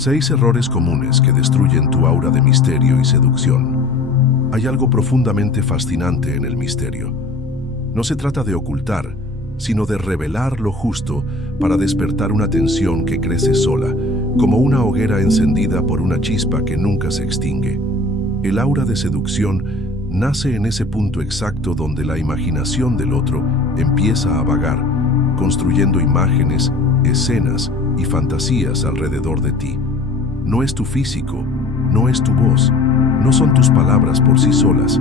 6 errores comunes que destruyen tu aura de misterio y seducción. Hay algo profundamente fascinante en el misterio. No se trata de ocultar, sino de revelar lo justo para despertar una tensión que crece sola, como una hoguera encendida por una chispa que nunca se extingue. El aura de seducción nace en ese punto exacto donde la imaginación del otro empieza a vagar, construyendo imágenes, escenas y fantasías alrededor de ti. No es tu físico, no es tu voz, no son tus palabras por sí solas.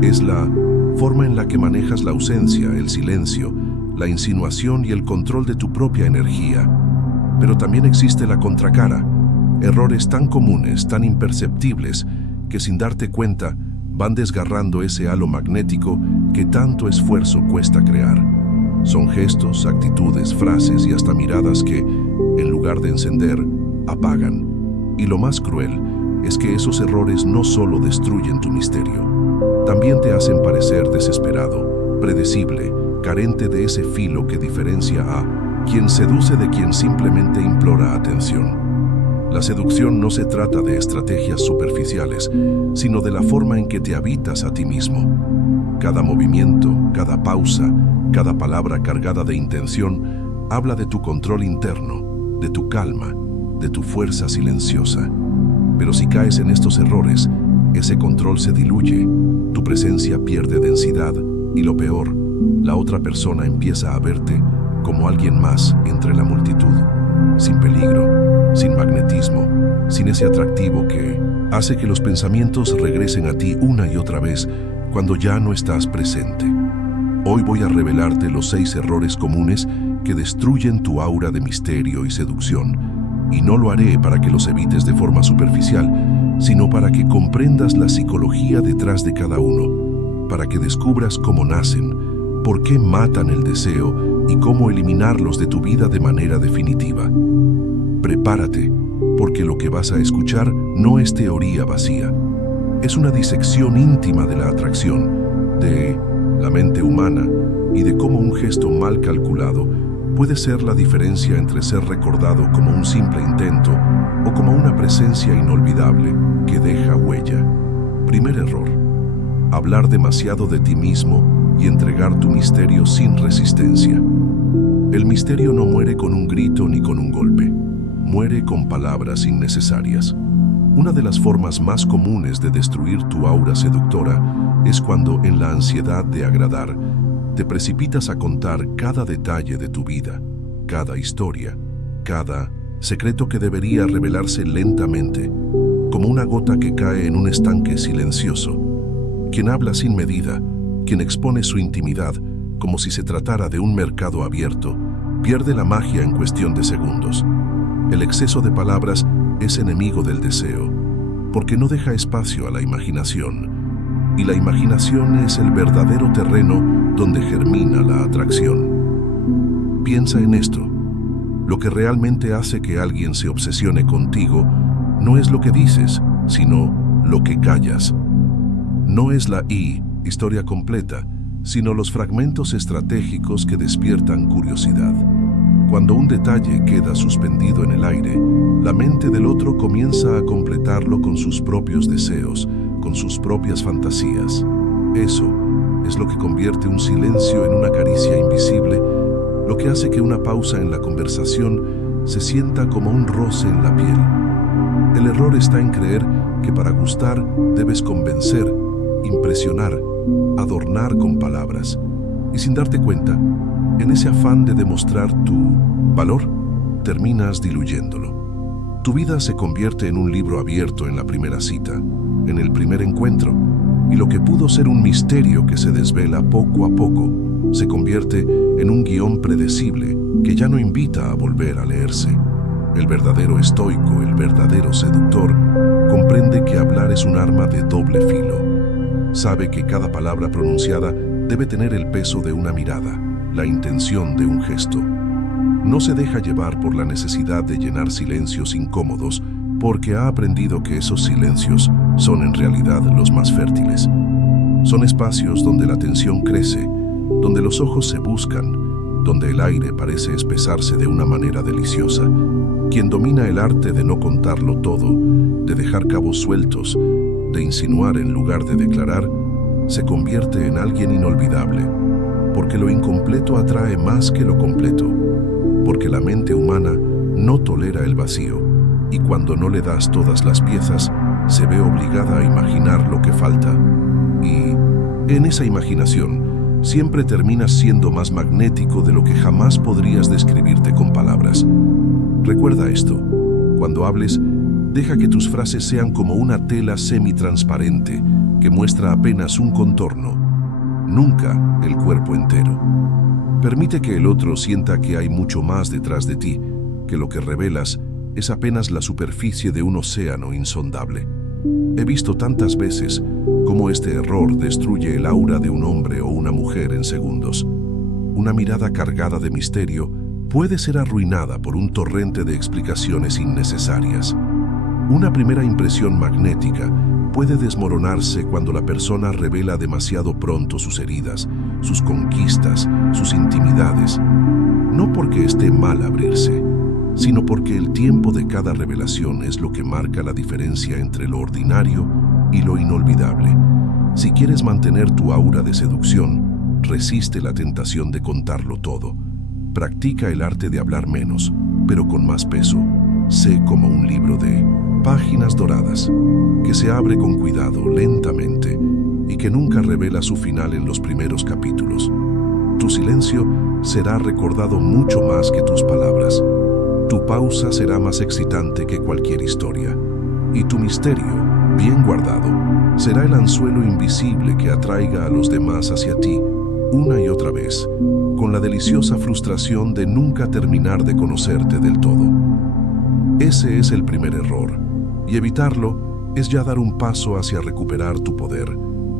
Es la forma en la que manejas la ausencia, el silencio, la insinuación y el control de tu propia energía. Pero también existe la contracara, errores tan comunes, tan imperceptibles, que sin darte cuenta van desgarrando ese halo magnético que tanto esfuerzo cuesta crear. Son gestos, actitudes, frases y hasta miradas que, en lugar de encender, apagan. Y lo más cruel es que esos errores no solo destruyen tu misterio, también te hacen parecer desesperado, predecible, carente de ese filo que diferencia a quien seduce de quien simplemente implora atención. La seducción no se trata de estrategias superficiales, sino de la forma en que te habitas a ti mismo. Cada movimiento, cada pausa, cada palabra cargada de intención habla de tu control interno, de tu calma, de tu fuerza silenciosa. Pero si caes en estos errores, ese control se diluye, tu presencia pierde densidad y lo peor, la otra persona empieza a verte como alguien más entre la multitud, sin peligro, sin magnetismo, sin ese atractivo que hace que los pensamientos regresen a ti una y otra vez cuando ya no estás presente. Hoy voy a revelarte los 6 errores comunes que destruyen tu aura de misterio y seducción, y no lo haré para que los evites de forma superficial, sino para que comprendas la psicología detrás de cada uno, para que descubras cómo nacen, por qué matan el deseo y cómo eliminarlos de tu vida de manera definitiva. Prepárate, porque lo que vas a escuchar no es teoría vacía. Es una disección íntima de la atracción, de la mente humana y de cómo un gesto mal calculado puede ser la diferencia entre ser recordado como un simple intento o como una presencia inolvidable que deja huella. Primer error: hablar demasiado de ti mismo y entregar tu misterio sin resistencia. El misterio no muere con un grito ni con un golpe. Muere con palabras innecesarias. Una de las formas más comunes de destruir tu aura seductora es cuando, en la ansiedad de agradar, te precipitas a contar cada detalle de tu vida, cada historia, cada secreto que debería revelarse lentamente, como una gota que cae en un estanque silencioso. Quien habla sin medida, quien expone su intimidad como si se tratara de un mercado abierto, pierde la magia en cuestión de segundos. El exceso de palabras es enemigo del deseo, porque no deja espacio a la imaginación, y la imaginación es el verdadero terreno donde germina la atracción. Piensa en esto: lo que realmente hace que alguien se obsesione contigo no es lo que dices, sino lo que callas. No es la historia completa, sino los fragmentos estratégicos que despiertan curiosidad. Cuando un detalle queda suspendido en el aire, la mente del otro comienza a completarlo con sus propios deseos, con sus propias fantasías. Eso es lo que convierte un silencio en una caricia invisible, lo que hace que una pausa en la conversación se sienta como un roce en la piel. El error está en creer que para gustar debes convencer, impresionar, adornar con palabras, y sin darte cuenta, en ese afán de demostrar tu valor, terminas diluyéndolo. Tu vida se convierte en un libro abierto en la primera cita, en el primer encuentro, y lo que pudo ser un misterio que se desvela poco a poco, se convierte en un guión predecible que ya no invita a volver a leerse. El verdadero estoico, el verdadero seductor, comprende que hablar es un arma de doble filo. Sabe que cada palabra pronunciada debe tener el peso de una mirada, la intención de un gesto. No se deja llevar por la necesidad de llenar silencios incómodos, porque ha aprendido que esos silencios son en realidad los más fértiles. Son espacios donde la tensión crece, donde los ojos se buscan, donde el aire parece espesarse de una manera deliciosa, Quien domina el arte de no contarlo todo, de dejar cabos sueltos, de insinuar en lugar de declarar, se convierte en alguien inolvidable, porque lo incompleto atrae más que lo completo, porque la mente humana no tolera el vacío, y cuando no le das todas las piezas, se ve obligada a imaginar lo que falta. Y en esa imaginación, siempre terminas siendo más magnético de lo que jamás podrías describirte con palabras. Recuerda esto: cuando hables, deja que tus frases sean como una tela semitransparente que muestra apenas un contorno, nunca el cuerpo entero. Permite que el otro sienta que hay mucho más detrás de ti, que lo que revelas es apenas la superficie de un océano insondable. He visto tantas veces cómo este error destruye el aura de un hombre o una mujer en segundos. Una mirada cargada de misterio puede ser arruinada por un torrente de explicaciones innecesarias. Una primera impresión magnética puede desmoronarse cuando la persona revela demasiado pronto sus heridas, sus conquistas, sus intimidades. No porque esté mal abrirse, sino porque el tiempo de cada revelación es lo que marca la diferencia entre lo ordinario y lo inolvidable. Si quieres mantener tu aura de seducción, resiste la tentación de contarlo todo. Practica el arte de hablar menos, pero con más peso. Sé como un libro de páginas doradas, que se abre con cuidado, lentamente, y que nunca revela su final en los primeros capítulos. Tu silencio será recordado mucho más que tus palabras. Tu pausa será más excitante que cualquier historia. Y tu misterio, bien guardado, será el anzuelo invisible que atraiga a los demás hacia ti, una y otra vez, con la deliciosa frustración de nunca terminar de conocerte del todo. Ese es el primer error, y evitarlo es ya dar un paso hacia recuperar tu poder,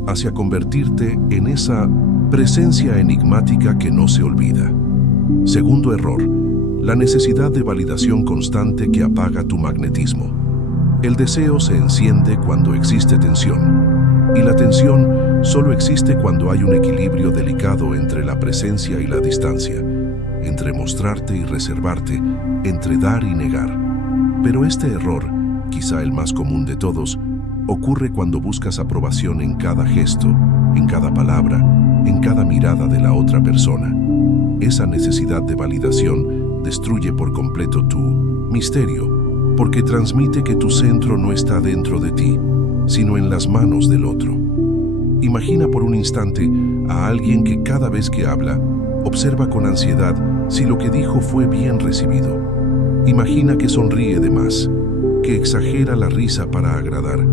hacia convertirte en esa presencia enigmática que no se olvida. Segundo error: la necesidad de validación constante que apaga tu magnetismo. El deseo se enciende cuando existe tensión, y la tensión solo existe cuando hay un equilibrio delicado entre la presencia y la distancia, entre mostrarte y reservarte, entre dar y negar. Pero este error, quizá el más común de todos, ocurre cuando buscas aprobación en cada gesto, en cada palabra, en cada mirada de la otra persona. Esa necesidad de validación destruye por completo tu misterio, porque transmite que tu centro no está dentro de ti, sino en las manos del otro. Imagina por un instante a alguien que cada vez que habla, observa con ansiedad si lo que dijo fue bien recibido. Imagina que sonríe de más, que exagera la risa para agradar,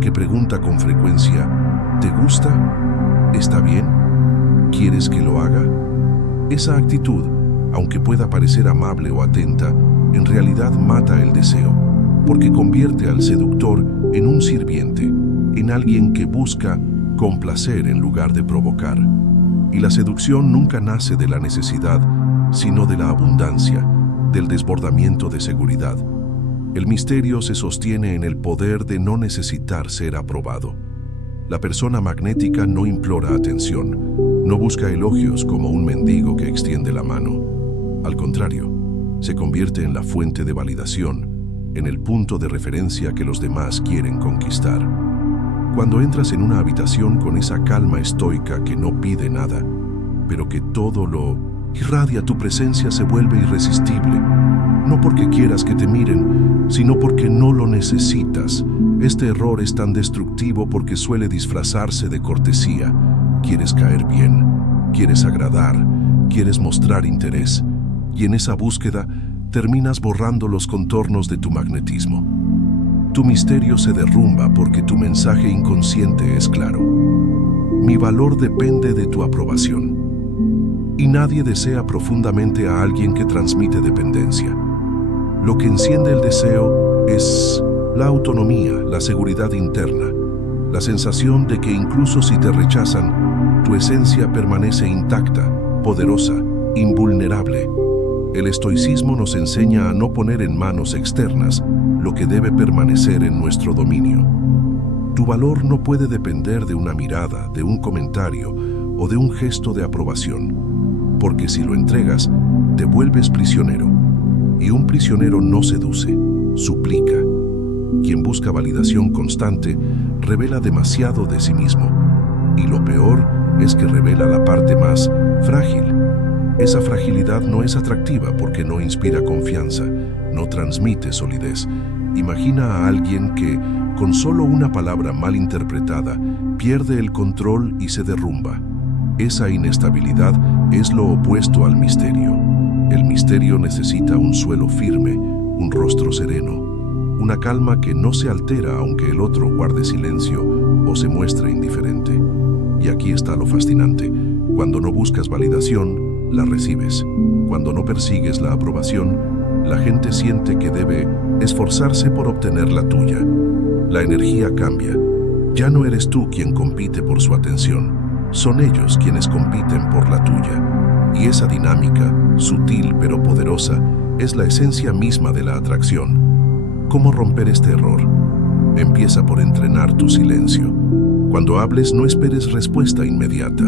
que pregunta con frecuencia: ¿te gusta? ¿Está bien? ¿Quieres que lo haga? Esa actitud, aunque pueda parecer amable o atenta, en realidad mata el deseo, porque convierte al seductor en un sirviente, en alguien que busca complacer en lugar de provocar. Y la seducción nunca nace de la necesidad, sino de la abundancia, del desbordamiento de seguridad. El misterio se sostiene en el poder de no necesitar ser aprobado. La persona magnética no implora atención, no busca elogios como un mendigo que extiende la mano. Al contrario, se convierte en la fuente de validación, en el punto de referencia que los demás quieren conquistar. Cuando entras en una habitación con esa calma estoica que no pide nada, pero que todo lo irradia, tu presencia se vuelve irresistible. No porque quieras que te miren, sino porque no lo necesitas. Este error es tan destructivo porque suele disfrazarse de cortesía. Quieres caer bien, quieres agradar, quieres mostrar interés, y en esa búsqueda terminas borrando los contornos de tu magnetismo. Tu misterio se derrumba porque tu mensaje inconsciente es claro: mi valor depende de tu aprobación. Y nadie desea profundamente a alguien que transmite dependencia. Lo que enciende el deseo es la autonomía, la seguridad interna, la sensación de que incluso si te rechazan, tu esencia permanece intacta, poderosa, invulnerable. El estoicismo nos enseña a no poner en manos externas lo que debe permanecer en nuestro dominio. Tu valor no puede depender de una mirada, de un comentario o de un gesto de aprobación, porque si lo entregas, te vuelves prisionero. Y un prisionero no seduce, suplica. Quien busca validación constante revela demasiado de sí mismo. Y lo peor es que revela la parte más frágil. Esa fragilidad no es atractiva porque no inspira confianza, no transmite solidez. Imagina a alguien que, con solo una palabra mal interpretada, pierde el control y se derrumba. Esa inestabilidad es lo opuesto al misterio. El misterio necesita un suelo firme, un rostro sereno, una calma que no se altera aunque el otro guarde silencio o se muestre indiferente. Y aquí está lo fascinante. Cuando no buscas validación, la recibes. Cuando no persigues la aprobación, la gente siente que debe esforzarse por obtener la tuya. La energía cambia. Ya no eres tú quien compite por su atención, son ellos quienes compiten por la tuya. Y esa dinámica, sutil pero poderosa, es la esencia misma de la atracción. ¿Cómo romper este error? Empieza por entrenar tu silencio. Cuando hables, no esperes respuesta inmediata.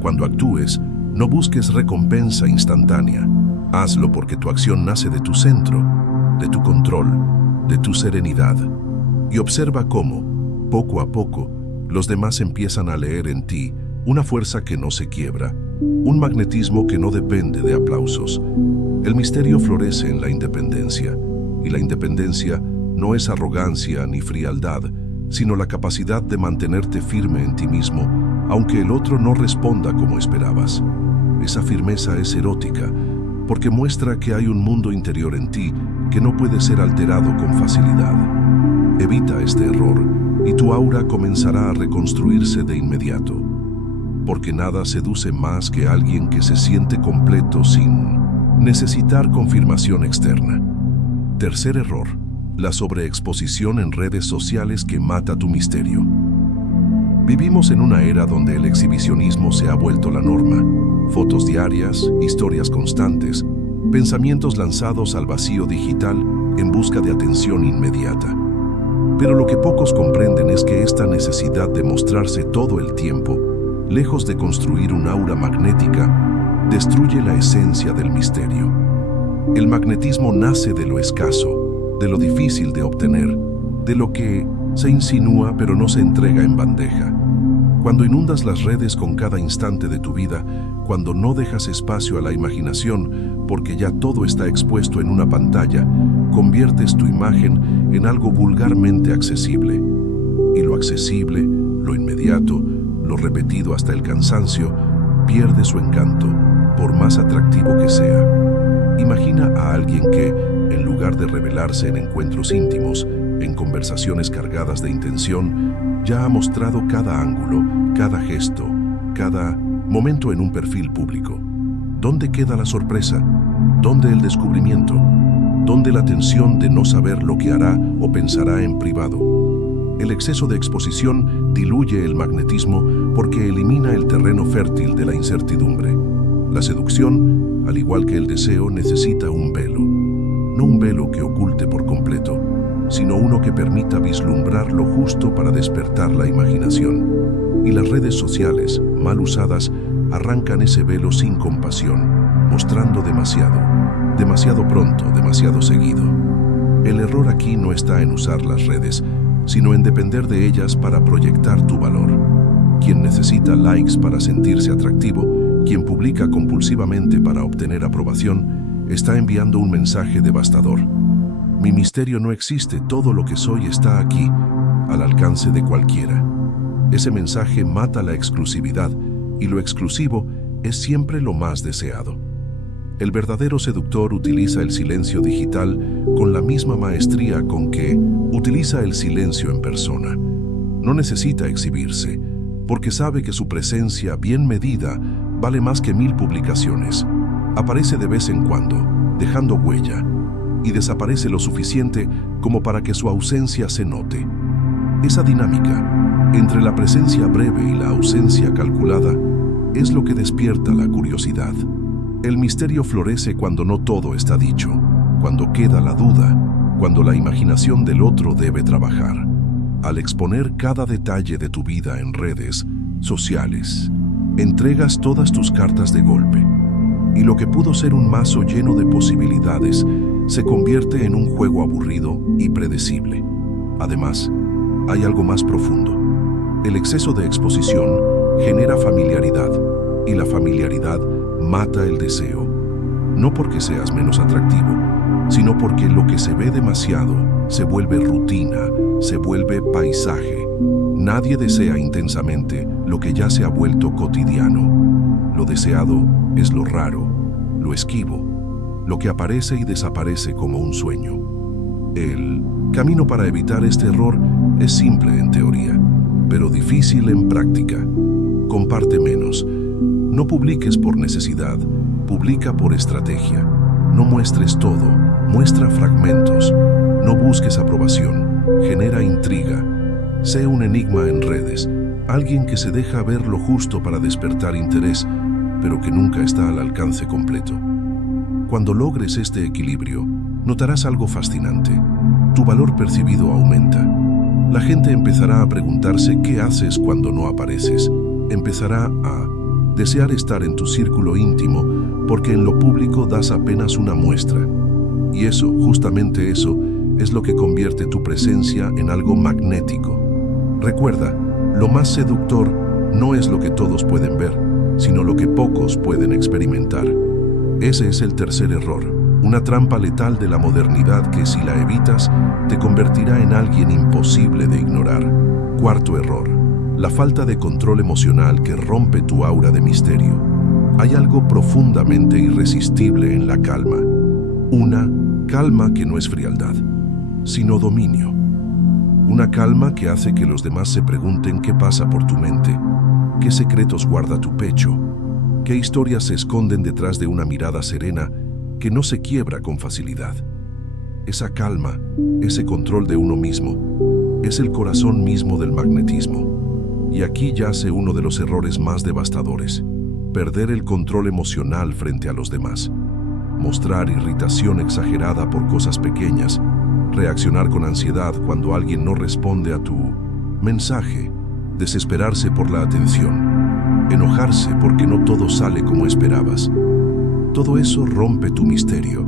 Cuando actúes, no busques recompensa instantánea. Hazlo porque tu acción nace de tu centro, de tu control, de tu serenidad. Y observa cómo, poco a poco, los demás empiezan a leer en ti una fuerza que no se quiebra, un magnetismo que no depende de aplausos. El misterio florece en la independencia, y la independencia no es arrogancia ni frialdad, sino la capacidad de mantenerte firme en ti mismo, aunque el otro no responda como esperabas. Esa firmeza es erótica, porque muestra que hay un mundo interior en ti que no puede ser alterado con facilidad. Evita este error y tu aura comenzará a reconstruirse de inmediato, porque nada seduce más que alguien que se siente completo sin necesitar confirmación externa. Tercer error, la sobreexposición en redes sociales que mata tu misterio. Vivimos en una era donde el exhibicionismo se ha vuelto la norma. Fotos diarias, historias constantes, pensamientos lanzados al vacío digital en busca de atención inmediata. Pero lo que pocos comprenden es que esta necesidad de mostrarse todo el tiempo, lejos de construir un aura magnética, destruye la esencia del misterio. El magnetismo nace de lo escaso, de lo difícil de obtener, de lo que se insinúa pero no se entrega en bandeja. Cuando inundas las redes con cada instante de tu vida, cuando no dejas espacio a la imaginación porque ya todo está expuesto en una pantalla, conviertes tu imagen en algo vulgarmente accesible. Y lo accesible, lo inmediato, lo repetido hasta el cansancio, pierde su encanto, por más atractivo que sea. Imagina a alguien que, en lugar de revelarse en encuentros íntimos, en conversaciones cargadas de intención, ya ha mostrado cada ángulo, cada gesto, cada momento en un perfil público. ¿Dónde queda la sorpresa? ¿Dónde el descubrimiento? ¿Dónde la tensión de no saber lo que hará o pensará en privado? El exceso de exposición diluye el magnetismo porque elimina el terreno fértil de la incertidumbre. La seducción, al igual que el deseo, necesita un velo. No un velo que oculte por completo, sino uno que permita vislumbrar lo justo para despertar la imaginación. Y las redes sociales, mal usadas, arrancan ese velo sin compasión, mostrando demasiado pronto, demasiado seguido. El error aquí no está en usar las redes, sino en depender de ellas para proyectar tu valor. Quien necesita likes para sentirse atractivo, quien publica compulsivamente para obtener aprobación, está enviando un mensaje devastador. Mi misterio no existe, todo lo que soy está aquí, al alcance de cualquiera. Ese mensaje mata la exclusividad, y lo exclusivo es siempre lo más deseado. El verdadero seductor utiliza el silencio digital con la misma maestría con que utiliza el silencio en persona. No necesita exhibirse, porque sabe que su presencia bien medida vale más que 1000 publicaciones. Aparece de vez en cuando, dejando huella, y desaparece lo suficiente como para que su ausencia se note. Esa dinámica, entre la presencia breve y la ausencia calculada, es lo que despierta la curiosidad. El misterio florece cuando no todo está dicho, cuando queda la duda, cuando la imaginación del otro debe trabajar. Al exponer cada detalle de tu vida en redes sociales, entregas todas tus cartas de golpe, y lo que pudo ser un mazo lleno de posibilidades se convierte en un juego aburrido y predecible. Además, hay algo más profundo. El exceso de exposición genera familiaridad, y la familiaridad mata el deseo. No porque seas menos atractivo, sino porque lo que se ve demasiado se vuelve rutina, se vuelve paisaje. Nadie desea intensamente lo que ya se ha vuelto cotidiano. Lo deseado es lo raro, lo esquivo, lo que aparece y desaparece como un sueño. El camino para evitar este error es simple en teoría, pero difícil en práctica. Comparte menos. No publiques por necesidad, publica por estrategia. No muestres todo, muestra fragmentos. No busques aprobación, genera intriga. Sé un enigma en redes, alguien que se deja ver lo justo para despertar interés, pero que nunca está al alcance completo. Cuando logres este equilibrio, notarás algo fascinante. Tu valor percibido aumenta. La gente empezará a preguntarse qué haces cuando no apareces. Empezará a desear estar en tu círculo íntimo porque en lo público das apenas una muestra. Y eso, justamente eso, es lo que convierte tu presencia en algo magnético. Recuerda, lo más seductor no es lo que todos pueden ver, sino lo que pocos pueden experimentar. Ese es el tercer error, una trampa letal de la modernidad que, si la evitas, te convertirá en alguien imposible de ignorar. Cuarto error, la falta de control emocional que rompe tu aura de misterio. Hay algo profundamente irresistible en la calma. Una calma que no es frialdad, sino dominio. Una calma que hace que los demás se pregunten qué pasa por tu mente, qué secretos guarda tu pecho, qué historias se esconden detrás de una mirada serena que no se quiebra con facilidad. Esa calma, ese control de uno mismo, es el corazón mismo del magnetismo. Y aquí yace uno de los errores más devastadores: perder el control emocional frente a los demás. Mostrar irritación exagerada por cosas pequeñas, reaccionar con ansiedad cuando alguien no responde a tu mensaje, desesperarse por la atención, enojarse porque no todo sale como esperabas. Todo eso rompe tu misterio,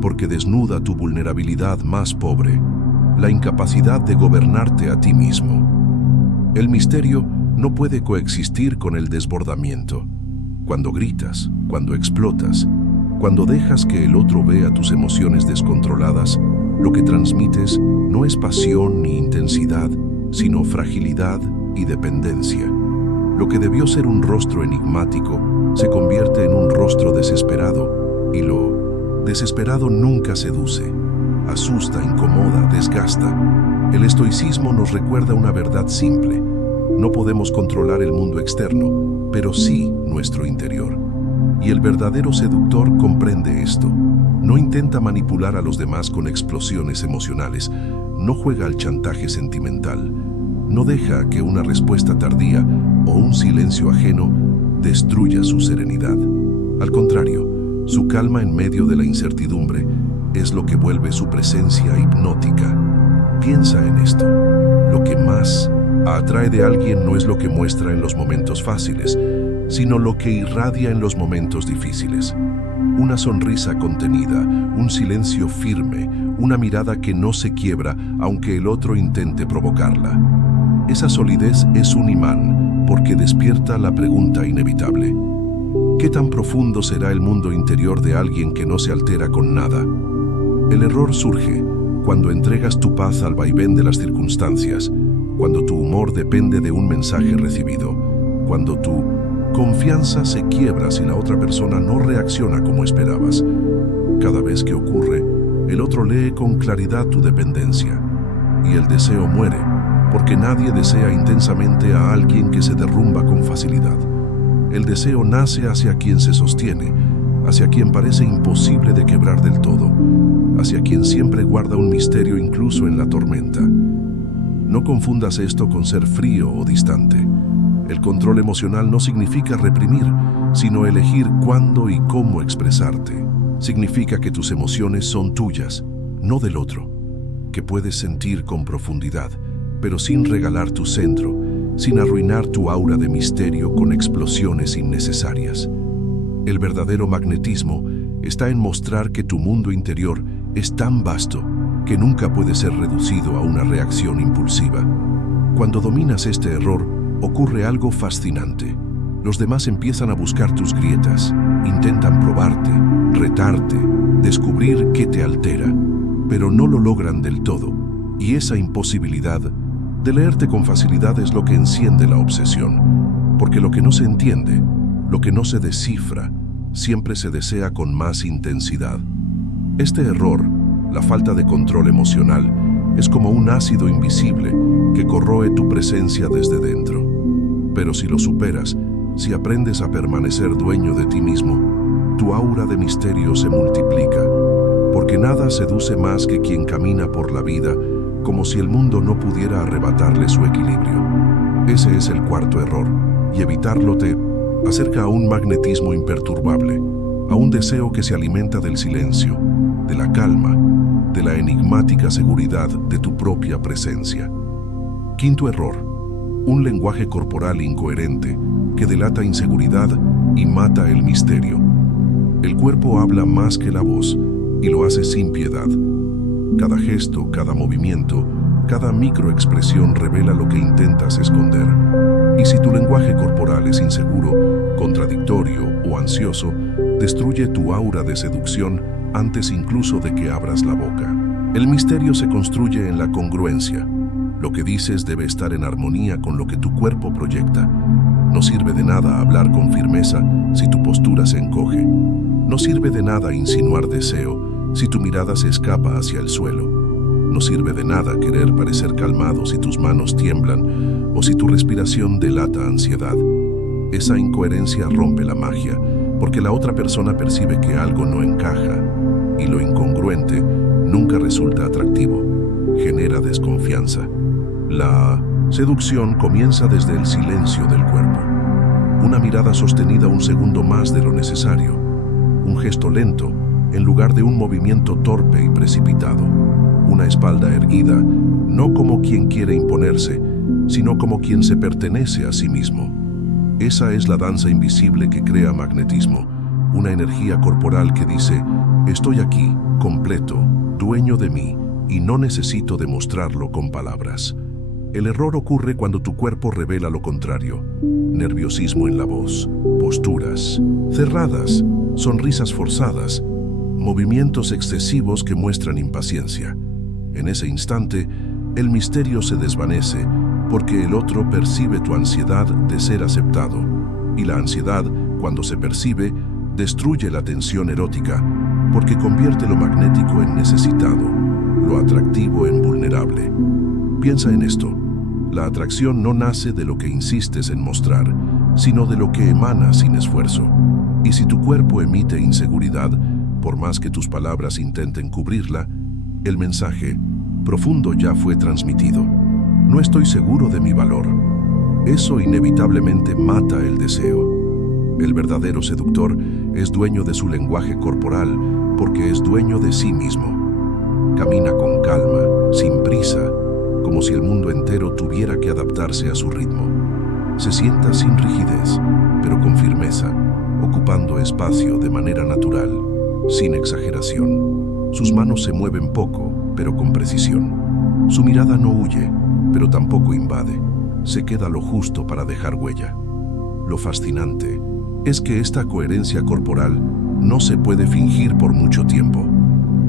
porque desnuda tu vulnerabilidad más pobre, la incapacidad de gobernarte a ti mismo. El misterio no puede coexistir con el desbordamiento. Cuando gritas, cuando explotas, cuando dejas que el otro vea tus emociones descontroladas, lo que transmites no es pasión ni intensidad, sino fragilidad y dependencia. Lo que debió ser un rostro enigmático se convierte en un rostro desesperado, y lo desesperado nunca seduce, asusta, incomoda, desgasta. El estoicismo nos recuerda una verdad simple: no podemos controlar el mundo externo, pero sí nuestro interior. Y el verdadero seductor comprende esto. No intenta manipular a los demás con explosiones emocionales, no juega al chantaje sentimental, no deja que una respuesta tardía o un silencio ajeno destruya su serenidad. Al contrario, su calma en medio de la incertidumbre es lo que vuelve su presencia hipnótica. Piensa en esto: lo que más atrae de alguien no es lo que muestra en los momentos fáciles, sino lo que irradia en los momentos difíciles. Una sonrisa contenida, un silencio firme, una mirada que no se quiebra aunque el otro intente provocarla. Esa solidez es un imán porque despierta la pregunta inevitable: ¿qué tan profundo será el mundo interior de alguien que no se altera con nada? El error surge cuando entregas tu paz al vaivén de las circunstancias, cuando tu humor depende de un mensaje recibido, cuando tu confianza se quiebra si la otra persona no reacciona como esperabas. Cada vez que ocurre, el otro lee con claridad tu dependencia, y el deseo muere, porque nadie desea intensamente a alguien que se derrumba con facilidad. El deseo nace hacia quien se sostiene, hacia quien parece imposible de quebrar del todo, hacia quien siempre guarda un misterio incluso en la tormenta. No confundas esto con ser frío o distante. El control emocional no significa reprimir, sino elegir cuándo y cómo expresarte. Significa que tus emociones son tuyas, no del otro, que puedes sentir con profundidad, pero sin regalar tu centro, sin arruinar tu aura de misterio con explosiones innecesarias. El verdadero magnetismo está en mostrar que tu mundo interior es tan vasto que nunca puede ser reducido a una reacción impulsiva. Cuando dominas este error, ocurre algo fascinante. Los demás empiezan a buscar tus grietas, intentan probarte, retarte, descubrir qué te altera, pero no lo logran del todo. Y esa imposibilidad de leerte con facilidad es lo que enciende la obsesión, porque lo que no se entiende, lo que no se descifra, siempre se desea con más intensidad. Este error, la falta de control emocional, es como un ácido invisible que corroe tu presencia desde dentro. Pero si lo superas, si aprendes a permanecer dueño de ti mismo, tu aura de misterio se multiplica, porque nada seduce más que quien camina por la vida como si el mundo no pudiera arrebatarle su equilibrio. Ese es el cuarto error, y evitarlo te acerca a un magnetismo imperturbable, a un deseo que se alimenta del silencio, de la calma, de la enigmática seguridad de tu propia presencia. Quinto error, un lenguaje corporal incoherente que delata inseguridad y mata el misterio. El cuerpo habla más que la voz y lo hace sin piedad. Cada gesto, cada movimiento, cada microexpresión revela lo que intentas esconder. Y si tu lenguaje corporal es inseguro, contradictorio o ansioso, destruye tu aura de seducción antes incluso de que abras la boca. El misterio se construye en la congruencia. Lo que dices debe estar en armonía con lo que tu cuerpo proyecta. No sirve de nada hablar con firmeza si tu postura se encoge. No sirve de nada insinuar deseo si tu mirada se escapa hacia el suelo. No sirve de nada querer parecer calmado si tus manos tiemblan o si tu respiración delata ansiedad. Esa incoherencia rompe la magia, porque la otra persona percibe que algo no encaja, y lo incongruente nunca resulta atractivo, genera desconfianza. La seducción comienza desde el silencio del cuerpo. Una mirada sostenida un segundo más de lo necesario, un gesto lento en lugar de un movimiento torpe y precipitado, una espalda erguida, no como quien quiere imponerse, sino como quien se pertenece a sí mismo. Esa es la danza invisible que crea magnetismo, una energía corporal que dice: estoy aquí, completo, dueño de mí, y no necesito demostrarlo con palabras. El error ocurre cuando tu cuerpo revela lo contrario: nerviosismo en la voz, posturas cerradas, sonrisas forzadas, movimientos excesivos que muestran impaciencia. En ese instante, el misterio se desvanece porque el otro percibe tu ansiedad de ser aceptado, y la ansiedad, cuando se percibe, destruye la tensión erótica porque convierte lo magnético en necesitado, lo atractivo en vulnerable. Piensa en esto: la atracción no nace de lo que insistes en mostrar, sino de lo que emana sin esfuerzo. Y si tu cuerpo emite inseguridad, por más que tus palabras intenten cubrirla, el mensaje profundo ya fue transmitido. No estoy seguro de mi valor. Eso inevitablemente mata el deseo. El verdadero seductor es dueño de su lenguaje corporal porque es dueño de sí mismo. Camina con calma, sin prisa, como si el mundo entero tuviera que adaptarse a su ritmo. Se sienta sin rigidez, pero con firmeza, ocupando espacio de manera natural, sin exageración. Sus manos se mueven poco, pero con precisión. Su mirada no huye, pero tampoco invade. Se queda lo justo para dejar huella. Lo fascinante es que esta coherencia corporal no se puede fingir por mucho tiempo.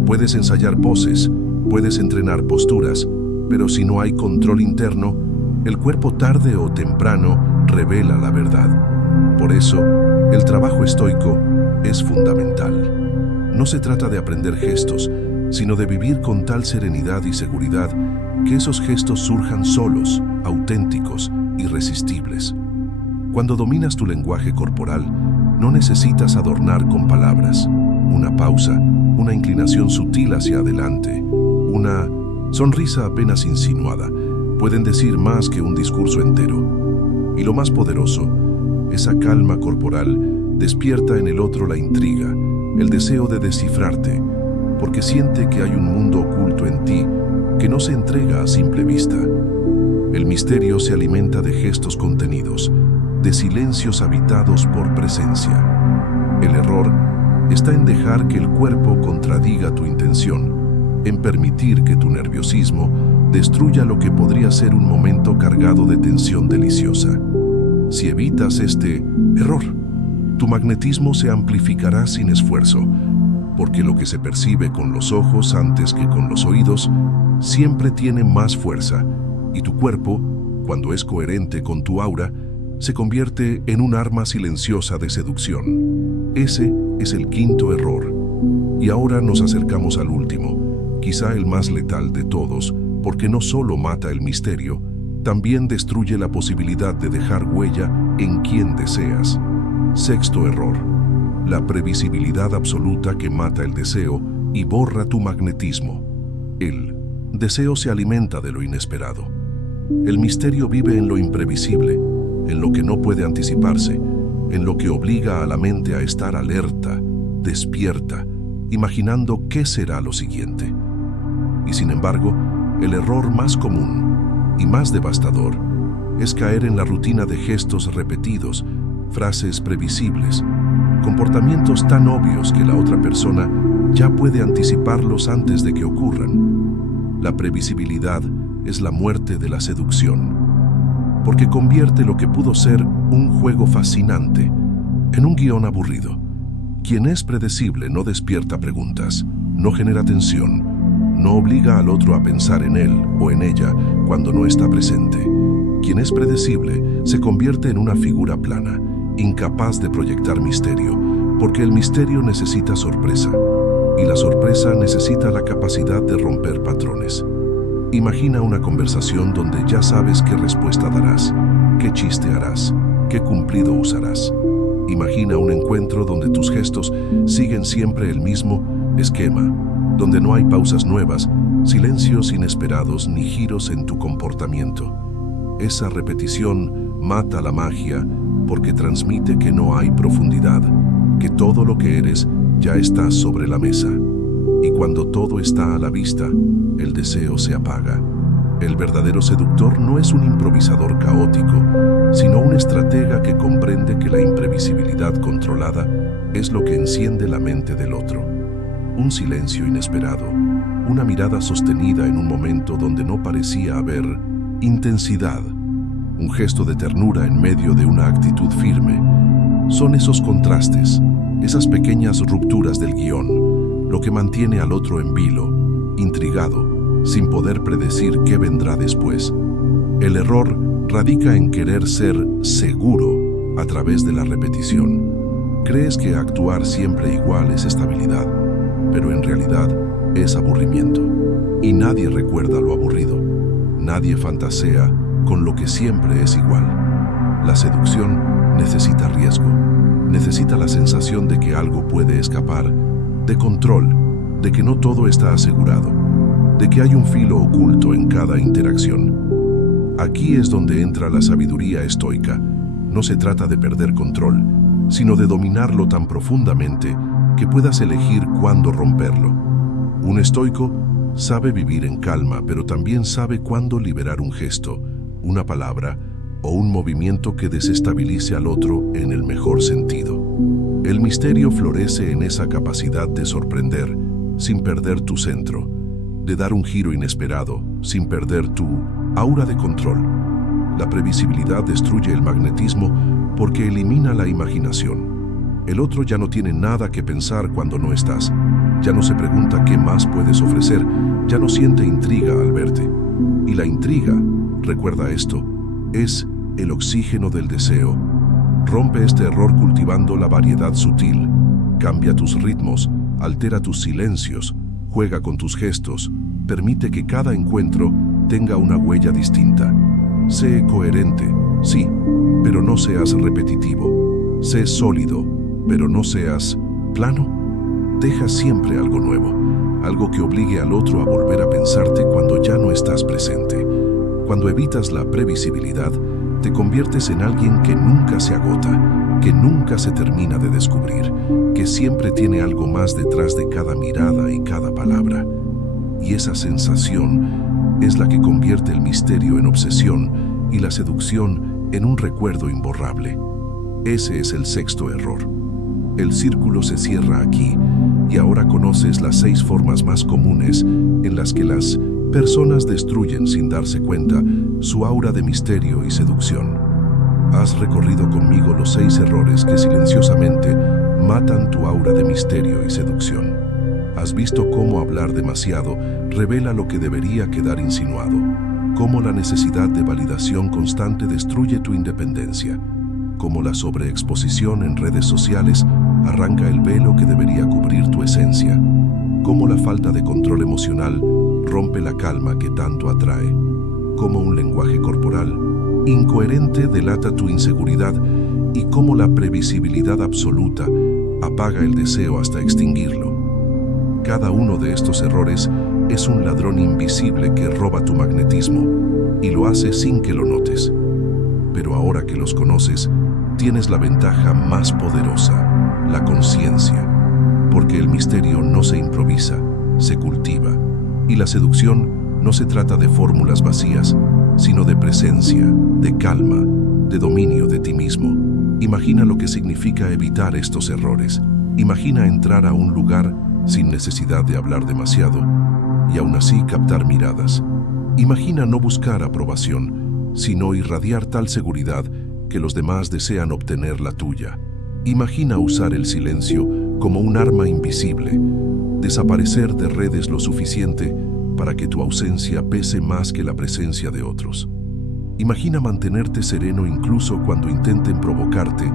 Puedes ensayar poses, puedes entrenar posturas, pero si no hay control interno, el cuerpo tarde o temprano revela la verdad. Por eso, el trabajo estoico es fundamental. No se trata de aprender gestos, sino de vivir con tal serenidad y seguridad que esos gestos surjan solos, auténticos, irresistibles. Cuando dominas tu lenguaje corporal, no necesitas adornar con palabras. Una pausa, una inclinación sutil hacia adelante, una sonrisa apenas insinuada, pueden decir más que un discurso entero. Y lo más poderoso, esa calma corporal despierta en el otro la intriga, el deseo de descifrarte, porque siente que hay un mundo oculto en ti que no se entrega a simple vista. El misterio se alimenta de gestos contenidos, de silencios habitados por presencia. El error está en dejar que el cuerpo contradiga tu intención, en permitir que tu nerviosismo destruya lo que podría ser un momento cargado de tensión deliciosa. Si evitas este error, tu magnetismo se amplificará sin esfuerzo, porque lo que se percibe con los ojos antes que con los oídos siempre tiene más fuerza, y tu cuerpo, cuando es coherente con tu aura, se convierte en un arma silenciosa de seducción. Ese es el quinto error. Y ahora nos acercamos al último, quizá el más letal de todos, porque no solo mata el misterio, también destruye la posibilidad de dejar huella en quien deseas. Sexto error: la previsibilidad absoluta que mata el deseo y borra tu magnetismo. El deseo se alimenta de lo inesperado. El misterio vive en lo imprevisible, en lo que no puede anticiparse, en lo que obliga a la mente a estar alerta, despierta, imaginando qué será lo siguiente. Y sin embargo, el error más común y más devastador es caer en la rutina de gestos repetidos, frases previsibles, comportamientos tan obvios que la otra persona ya puede anticiparlos antes de que ocurran. La previsibilidad es la muerte de la seducción, porque convierte lo que pudo ser un juego fascinante en un guión aburrido. Quien es predecible no despierta preguntas, no genera tensión, no obliga al otro a pensar en él o en ella cuando no está presente. Quien es predecible se convierte en una figura plana, incapaz de proyectar misterio, porque el misterio necesita sorpresa, y la sorpresa necesita la capacidad de romper patrones. Imagina una conversación donde ya sabes qué respuesta darás, qué chiste harás, qué cumplido usarás. Imagina un encuentro donde tus gestos siguen siempre el mismo esquema, donde no hay pausas nuevas, silencios inesperados ni giros en tu comportamiento. Esa repetición mata la magia porque transmite que no hay profundidad, que todo lo que eres ya está sobre la mesa. Y cuando todo está a la vista, el deseo se apaga. El verdadero seductor no es un improvisador caótico, sino un estratega que comprende que la imprevisibilidad controlada es lo que enciende la mente del otro. Un silencio inesperado, una mirada sostenida en un momento donde no parecía haber intensidad, un gesto de ternura en medio de una actitud firme. Son esos contrastes, esas pequeñas rupturas del guión, lo que mantiene al otro en vilo, intrigado, sin poder predecir qué vendrá después. El error radica en querer ser seguro a través de la repetición. Crees que actuar siempre igual es estabilidad, pero en realidad es aburrimiento. Y nadie recuerda lo aburrido. Nadie fantasea con lo que siempre es igual. La seducción necesita riesgo, necesita la sensación de que algo puede escapar, de control, de que no todo está asegurado, de que hay un filo oculto en cada interacción. Aquí es donde entra la sabiduría estoica. No se trata de perder control, sino de dominarlo tan profundamente que puedas elegir cuándo romperlo. Un estoico sabe vivir en calma, pero también sabe cuándo liberar un gesto, una palabra o un movimiento que desestabilice al otro en el mejor sentido. El misterio florece en esa capacidad de sorprender sin perder tu centro, de dar un giro inesperado sin perder tu aura de control. La previsibilidad destruye el magnetismo porque elimina la imaginación. El otro ya no tiene nada que pensar cuando no estás, ya no se pregunta qué más puedes ofrecer, ya no siente intriga al verte. Y la intriga, recuerda esto, es el oxígeno del deseo. Rompe este error cultivando la variedad sutil, cambia tus ritmos, altera tus silencios, juega con tus gestos, permite que cada encuentro tenga una huella distinta. Sé coherente, sí, pero no seas repetitivo. Sé sólido, pero no seas plano. Deja siempre algo nuevo, algo que obligue al otro a volver a pensarte cuando ya no estás presente. Cuando evitas la previsibilidad, te conviertes en alguien que nunca se agota, que nunca se termina de descubrir, que siempre tiene algo más detrás de cada mirada y cada palabra. Y esa sensación es la que convierte el misterio en obsesión y la seducción en un recuerdo imborrable. Ese es el sexto error. El círculo se cierra aquí, y ahora conoces las 6 formas más comunes en las que las personas destruyen sin darse cuenta su aura de misterio y seducción. Has recorrido conmigo los 6 errores que silenciosamente matan tu aura de misterio y seducción. Has visto cómo hablar demasiado revela lo que debería quedar insinuado, cómo la necesidad de validación constante destruye tu independencia, cómo la sobreexposición en redes sociales arranca el velo que debería cubrir tu esencia, cómo la falta de control emocional rompe la calma que tanto atrae, cómo un lenguaje corporal incoherente delata tu inseguridad y cómo la previsibilidad absoluta apaga el deseo hasta extinguirlo. Cada uno de estos errores es un ladrón invisible que roba tu magnetismo y lo hace sin que lo notes. Pero ahora que los conoces, tienes la ventaja más poderosa, la conciencia, porque el misterio no se improvisa, se cultiva, y la seducción no se trata de fórmulas vacías, sino de presencia, de calma, de dominio de ti mismo. Imagina lo que significa evitar estos errores. Imagina entrar a un lugar sin necesidad de hablar demasiado y aún así captar miradas. Imagina no buscar aprobación, sino irradiar tal seguridad que los demás desean obtener la tuya. Imagina usar el silencio como un arma invisible, desaparecer de redes lo suficiente para que tu ausencia pese más que la presencia de otros. Imagina mantenerte sereno incluso cuando intenten provocarte,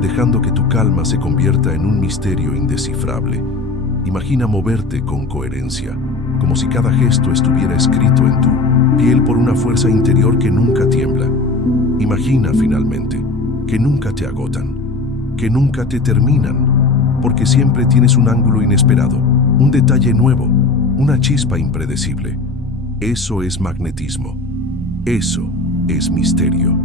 dejando que tu calma se convierta en un misterio indescifrable. Imagina moverte con coherencia, como si cada gesto estuviera escrito en tu piel por una fuerza interior que nunca tiembla. Imagina, finalmente, que nunca te agotan, que nunca te terminan, porque siempre tienes un ángulo inesperado, un detalle nuevo, una chispa impredecible. Eso es magnetismo. Eso es misterio.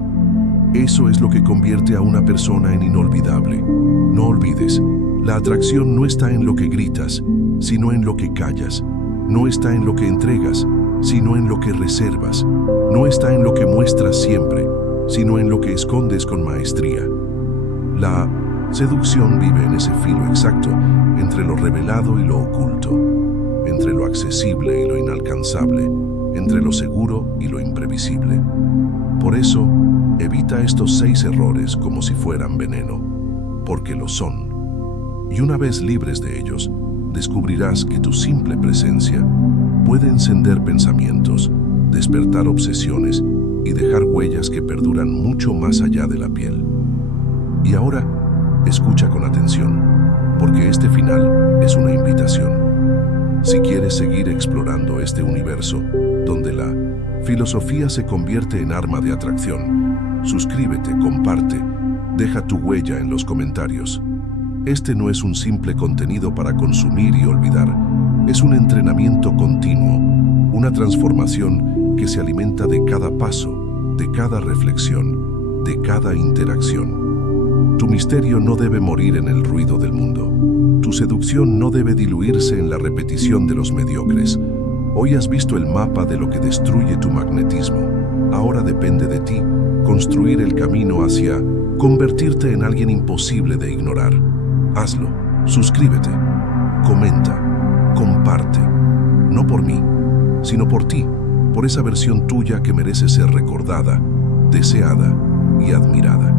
Eso es lo que convierte a una persona en inolvidable. No olvides, la atracción no está en lo que gritas, sino en lo que callas. No está en lo que entregas, sino en lo que reservas. No está en lo que muestras siempre, sino en lo que escondes con maestría. La seducción vive en ese filo exacto entre lo revelado y lo oculto, entre lo accesible y lo inalcanzable, entre lo seguro y lo imprevisible. Por eso, evita estos 6 errores como si fueran veneno, porque lo son. Y una vez libres de ellos, descubrirás que tu simple presencia puede encender pensamientos, despertar obsesiones y dejar huellas que perduran mucho más allá de la piel. Y ahora, escucha con atención, porque este final es una invitación. Si quieres seguir explorando este universo, donde la filosofía se convierte en arma de atracción, suscríbete, comparte, deja tu huella en los comentarios. Este no es un simple contenido para consumir y olvidar, es un entrenamiento continuo, una transformación que se alimenta de cada paso, de cada reflexión, de cada interacción. Tu misterio no debe morir en el ruido del mundo. Tu seducción no debe diluirse en la repetición de los mediocres. Hoy has visto el mapa de lo que destruye tu magnetismo. Ahora depende de ti construir el camino hacia convertirte en alguien imposible de ignorar. Hazlo, suscríbete, comenta, comparte. No por mí, sino por ti, por esa versión tuya que merece ser recordada, deseada y admirada.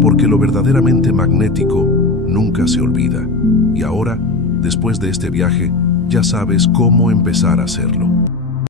Porque lo verdaderamente magnético nunca se olvida. Y ahora, después de este viaje, ya sabes cómo empezar a hacerlo.